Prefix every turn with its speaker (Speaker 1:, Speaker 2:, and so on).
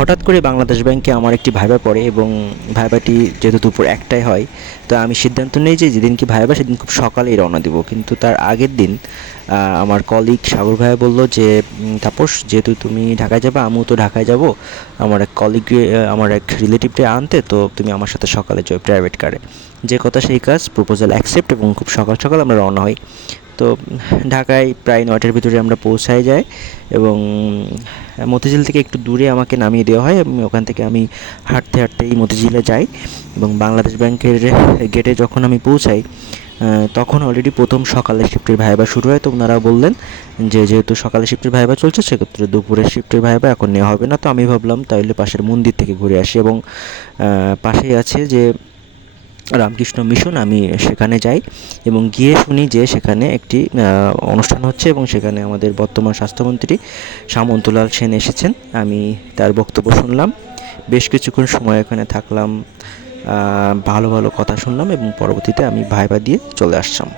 Speaker 1: হঠাৎ করে বাংলাদেশ ব্যাংকে আমার একটি ভাইবা পড়ে এবং ভাইবাটি যেহেতু দুপুর একটাই হয়, তো আমি সিদ্ধান্ত নেই যে যেদিন কি ভাইবা সেদিন খুব সকালেই রওনা দিব। কিন্তু তার আগের দিন আমার কলিগ সাগর ভাইয়া বলল যে তাপস, যেহেতু তুমি ঢাকায় যাবে, আমিও তো ঢাকায় যাব। আমার এক কলিগ আমার এক রিলেটিভকে আনতে, তো তুমি আমার সাথে সকালে যাও প্রাইভেট কারে যে কথা সেই কাজ প্রপোজাল অ্যাকসেপ্ট এবং খুব সকাল সকাল আমরা রওনা হই। তো ঢাকায় প্রায় নয়টার ভিতরে আমরা পৌঁছায় যাই এবং মতিঝিল থেকে একটু দূরে আমাকে নামিয়ে দেওয়া হয় এবং ওখান থেকে আমি হাঁটতে হাঁটতেই মতিঝিলে যাই এবং বাংলাদেশ ব্যাংকের গেটে যখন আমি পৌঁছাই তখন অলরেডি প্রথম সকালের শিফটের ভাইবা শুরু হয়। তো ওনারা বললেন যে, যেহেতু সকালের শিফটের ভাইবা চলছে, সেক্ষেত্রে দুপুরের শিফটের ভাইবা এখন নেওয়া হবে না। তো আমি ভাবলাম তাহলে পাশের মন্দির থেকে ঘুরে আসি। এবং পাশেই আছে যে রামকৃষ্ণ মিশন, আমি সেখানে যাই এবং গিয়ে শুনি যে সেখানে একটি অনুষ্ঠান হচ্ছে এবং সেখানে আমাদের বর্তমান স্বাস্থ্যমন্ত্রী সামন্তলাল সেন এসেছেন। আমি তার বক্তব্য শুনলাম। বেশ কিছুক্ষণ সময় এখানে থাকলাম ভালো ভালো কথা শুনলাম এবং পরবর্তীতে আমি ভাইবা দিয়ে চলে আসলাম।